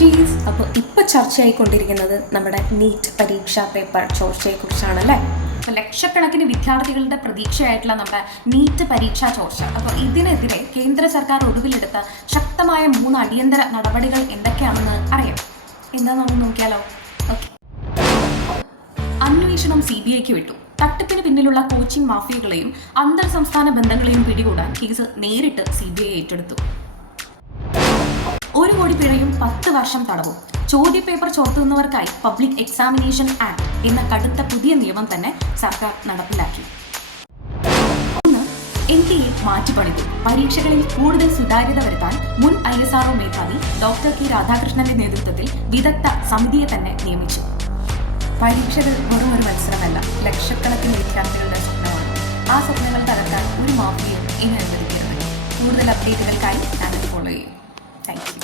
കുട്ടീസ്, അപ്പോൾ ഇപ്പോൾ ചർച്ചയായിക്കൊണ്ടിരിക്കുന്നത് നമ്മുടെ നീറ്റ് പരീക്ഷാ പേപ്പർ ചോർച്ചയെക്കുറിച്ചാണല്ലേ. അപ്പോൾ ലക്ഷക്കണക്കിന് വിദ്യാർത്ഥികളുടെ പ്രതീക്ഷയായിട്ടുള്ള നമ്മുടെ നീറ്റ് പരീക്ഷാ ചോർച്ച. അപ്പോൾ ഇതിനെതിരെ കേന്ദ്ര സർക്കാർ ഒടുവിലെടുത്ത ശക്തമായ 3 അടിയന്തര നടപടികൾ എന്തൊക്കെയാണെന്ന് അറിയാം. എന്താണെന്ന് നോക്കിയാലോ. ഓക്കെ, അന്വേഷണം CBIക്ക് വിട്ടു. തട്ടിപ്പിന് പിന്നിലുള്ള കോച്ചിങ് മാഫിയകളെയും അന്തർ സംസ്ഥാന ബന്ധങ്ങളെയും പിടികൂടാൻ കേസ് നേരിട്ട് CBI ഏറ്റെടുത്തു. 1 കോടി പിഴയും 10 വർഷം തടവും. ചോദ്യപേപ്പർ ചോർത്തുന്നവർക്കായി പബ്ലിക് എക്സാമിനേഷൻ ആക്ട് എന്ന കടുത്ത പുതിയ നിയമം തന്നെ സർക്കാർ നടപ്പിലാക്കി. NTA മാറ്റിപ്പണിതു. പരീക്ഷകളിൽ കൂടുതൽ സുതാര്യത വരുത്താൻ മുൻ ISRO മേധാവി ഡോക്ടർ K രാധാകൃഷ്ണന്റെ നേതൃത്വത്തിൽ വിദഗ്ധ സമിതിയെ തന്നെ നിയമിച്ചു. പരീക്ഷകൾ വെറും ഒരു മത്സരമല്ല, ലക്ഷക്കണക്കിന് വിദ്യാർത്ഥികളുടെ സ്വപ്നമാണ്. ആ സ്വപ്നങ്ങൾ തകർക്കാൻ ഒരു മാഫിയും ഇനി അനുവദിക്കരുത്. കൂടുതൽ അപ്ഡേറ്റുകൾക്കായി ചാനൽ ഫോളോ ചെയ്യും. Thank you.